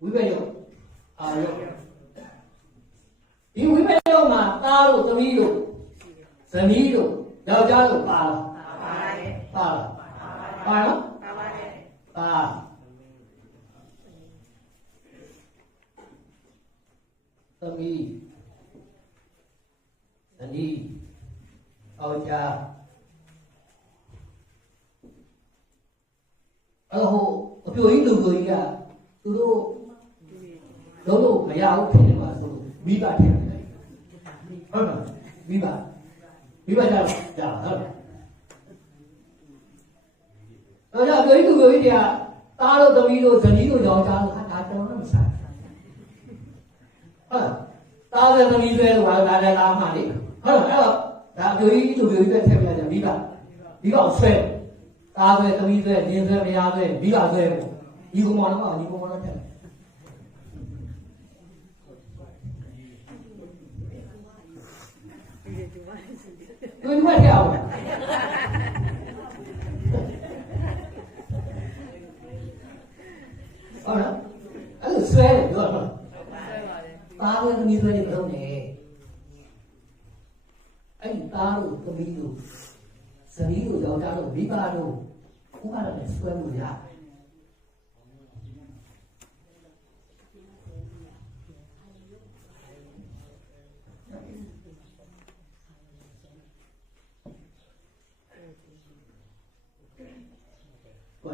ဝိပယုတ်အာယုတ်ဒီဝိပယုတ်မှာသားတို့သမီးတို့ဇနီးတို့ယောက်ျားတို့ပါလားပါတယ်ပါလားပါနော်ပါပါတယ်ပါသမီးဇနီးယောက်ျားအဲ့ဟိုအပြိုကြီးလူလူကြီးကသူတို့ လုံးလို့မရဘူးဖြစ်နေမှာဆိုမိဘထည့်တယ်ဟုတ်လားမိဘမိဘကြတော့ကြာဟုတ်လားတော့ကြပြောကြီးသူပြောကြီးတွေကသားတို့သမီးတို့ဇနီးတို့ယောက်ျားတို့ဟာဒါကျွန်တော်မဆိုင်ဟုတ်လားသားတဲ့သမီးတွေတော့ဒါလည်းလားမှလေဟုတ်လားအဲ့တော့ဒါပြောကြီးသူပြောကြီးပဲထည့်ပြကြမိဘမိဘဆွဲသားဆွဲသမီးဆွဲနင်းဆွဲမယားဆွဲမိဘဆွဲပေါ့ဒီကောင်မတော့ဒီကောင်မတော့ထည့် တွေ့မှတ်ရအောင်ဟုတ်လားအဲ့လိုဆွဲတယ်ပြောတော့သားဝဲသမီးဆွဲနေမလို့နဲ့အဲ့ဒီသားတို့သမီးတို့ဇနီးတို့ယောက်ျားတို့မိဘတို့ဥပါဒနဲ့ဆွဲလို့ရတယ်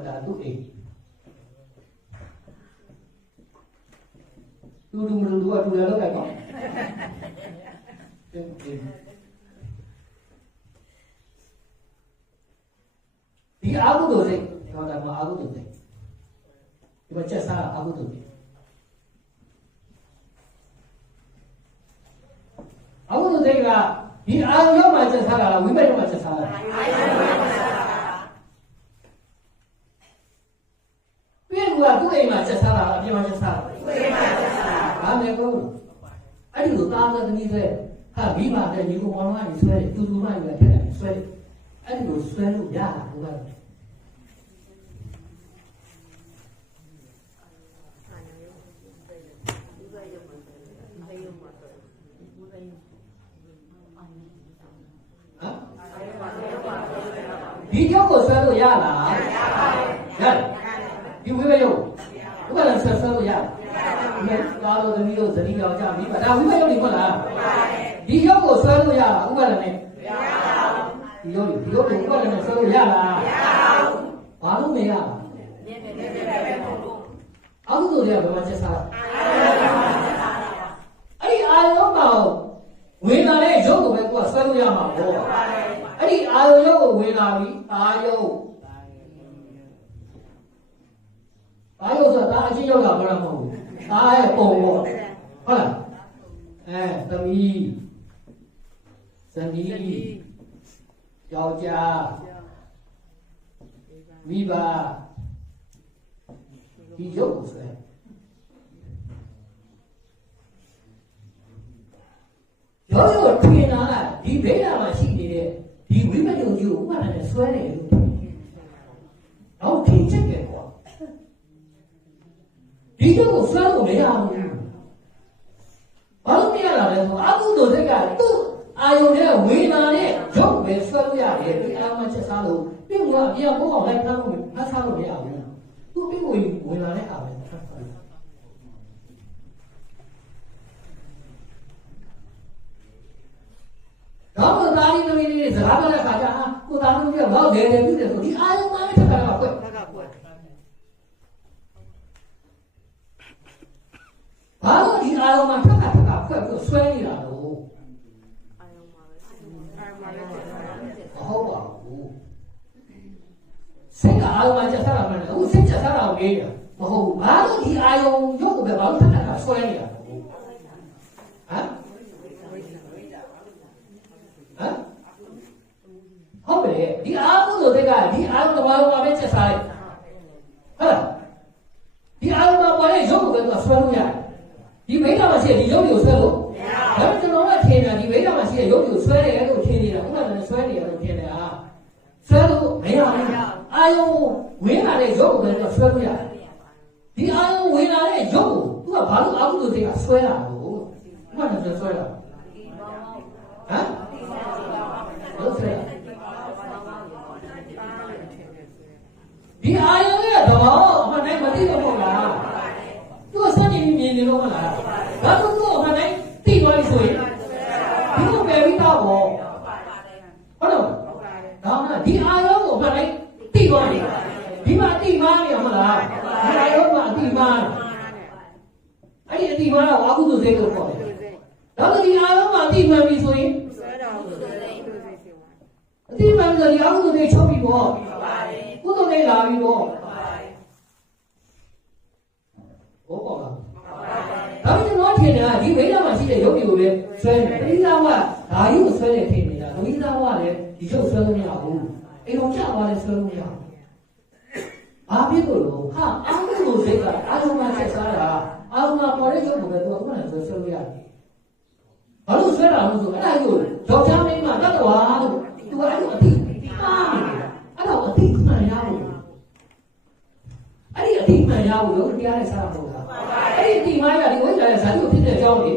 ဘာ သာသူ့အိမ်သူတို့မလို့သူကတူတယ်လို့ပဲပေါ့ဒီအာဟုတို့စိတ်ဟောတာမအာဟုတို့စိတ်ဒီမှာချက်စားအာဟုတို့စိတ်အာဟုတို့စိတ်ကဒီအာယုံရောက်မှချက်စားတာလားဝိပဿနာမှာချက်စားတာလား ပြည့်ဘူး ကသူ့အိမ်မှာချက်စားတာအပြင်မှာချက်စားတာဝိမာသစ္စာဘာမဲ့ကောအဲ့ဒီလိုသားသမီးဆွဲဟာမိဘတဲ့ညီကောင်မောင်ကနေဆွဲတယ်သူသူမှလည်းထက်တယ်ဆွဲတယ်အဲ့ဒီလိုဆွဲလို့ရတာဘုရားဟမ်ဒီကြောက်ကိုဆွဲလို့ရလားရတယ် ဒီဝိပယုတ်ဘုရားလည်းဆွဲဆွဲလို့ရတယ်ဒီမဲ့သားတော်သမီးတို့ဇနီးယောက်ျားမိဘဒါဝိပယုတ်နေမဟုတ်လားဒီကြောက်ကိုဆွဲလို့ရလားဥပဒေနဲ့ဒီရုပ်ဒီရုပ်ကိုဥပဒေနဲ့ဆွဲလို့ရလားဘာလို့မရလဲအောက်သူတွေကဘယ်မှာချက်စားအဲ့ဒီအာယုံမှာဝင်လာတဲ့ရုပ်ကိုပဲကိုယ်ဆွဲလို့ရမှာပေါ့အဲ့ဒီအာယုံရုပ်ကိုဝင်လာပြီအာယုံ အာယုံဆိုတာအချင်းရောက်တာဘာမှမဟုတ်ဘူးအာရဲ့ပုံပေါ့ဟုတ်လားအဲသမီးဇနီးယောက်ျားမိဘဒီရုပ်ကိုဆွဲရောရောထွေနာဒီဘေးနာမှာရှိနေတဲ့ဒီဝိမယုံကြီးကိုဥပဒေနဲ့ဆွဲတယ်လို့ ဒီရုပ်ကိုဆွဲလို့မရဘူးဘာလို့မရတာလဲဆိုအကုသိုလ်စိတ်ကသူ့အာယုန်နဲ့ဝေနာနဲ့ရုပ်ပဲဆွဲလို့ရတယ်ဒီအာမချက်စားလို့ပြုတ်ကအပြင်ဘုံအောင်လိုက်ထားလို့ဖတ်စားလို့မရဘူးသူ့ပြုတ်ဝင်ဝင်လာတဲ့အာပဲဖတ်စားလို့တော့ကိုသားလေးသမီးလေးစကားပြောတဲ့ခါကျဟာကိုသားလေးပြောတော့တယ်တယ်ပြုတယ်ဆိုဒီအာယုံသားလေးထပ်တာကွက် ဘက်ကပွက်ဘာလို့ဒီအာယုံမှာထပ်တာထပ်တာကွက်ပြီးဆွဲနေတာလို့အာယုံမှာပဲအာယုံမှာပဲမဟုတ်ပါဘူးစိတ်ကအာယုံမှာချက်စားတာမှန်တယ်အခုစိတ်ချက်စားတာကိုလေးတယ်မဟုတ်ဘူးဘာလို့ဒီအာယုံရုပ်ကိုပဲဘာလို့ထပ်တာဆွဲနေတာလို့ဟမ်ဟမ်ဟုတ်တယ်ဒီအာဟုဆိုတဲ့ကဒီအာဟုတဘာဝမှာပဲချက်စားလိုက်ဟုတ်လားဒီအာဟုမှာပေါ်တဲ့ရုပ်ကိုပဲသူကဆွဲလို့ရတယ် ဒီမိစ္ဆာမှာရှိတဲ့ဒီရုပ်ကိုဆွဲလို့ဒါပေမဲ့ကျွန်တော်ကထင်တာဒီမိစ္ဆာမှာရှိတဲ့ရုပ်ကိုဆွဲတယ်လို့ထင်နေတာဥပမာနဲ့ဆွဲတယ်လို့ထင်တယ်ဟာဆွဲလို့မရဘူးအာယုံဝင်လာတဲ့ရုပ်ကိုပဲသူကဆွဲလို့ရတယ်ဒီအာယုံဝင်လာတဲ့ရုပ်ကိုကဘာလို့အာဟုတုစိတ်ကဆွဲတာလို့ဥပမာနဲ့ဆွဲတာဟမ်လို့ဆွဲတာဒီအာယုံရဲ့သဘောအမှန်တိုင်းမသိတော့ဘူးလားသူကစနေမြင်နေ လို့မလားဒါဆိုသူအမှန်တိုင်းသိသွားပြီဆိုရင်ဒီလိုပဲပြီးတော့ဘောဟုတ်တော့ဒါမှဒီအာယုံကိုအမှန်တိုင်းသိသွားပြီဒီမှာအတိမားနေရမလားဒီအာယုံမှာအတိမားအဲ့ဒီအတိမားကအာဟုတုစိတ်ကိုခေါ်တယ်ဒါဆိုဒီအာယုံမှာအတိမှန်ပြီဆိုရင်ဆွဲတော်ကိုယ်တိုင်ကိုယ်တိုင်စီဝါအတိမှန်ဆိုဒီအာဟုတုစိတ်ချုပ်ပြီပေါ့ကုသိုလ်လေးလာပြီပေါ့ဟုတ်ပါလားဒါပေမဲ့တော့ထင်တယ်က ဒီမိသားမှာရှိတဲ့ရုပ်တွေကိုလည်းဆွဲနေတယ်မိသားကဓာကြီးကိုဆွဲနေထင်နေတာမိသားကလည်းဒီရုပ်ဆွဲလို့မရဘူးအိမ်တော်ကြသွားလဲဆွဲလို့မရဘူးဘာဖြစ်လို့လဲဟာအာဟုတုစိတ်ကအာယုံမှာဆက်စားတာအာယုံမှာပေါ်တဲ့ရုပ်ကိုပဲသူကခုနကဆွဲဆွဲလို့ရတယ်ဘာလို့ဆွဲတာလို့ဆိုအဲ့ဒါကိုဒေါက်တာမင်းကတတ်တော်လို့သူကအဲ့လိုအတိအားနေတယ်အဲ့တော့အတိမှန်ရဘူးအဲ့ဒီအတိမှန်ရဘူးလို့တရားနဲ့စားတာမဟုတ်လား အဲ့ဒီအတိမှန်ရဒီဝိဇ္ဇာရဲ့ဇာတိကိုဖြစ်တဲ့အကြောင်းလေ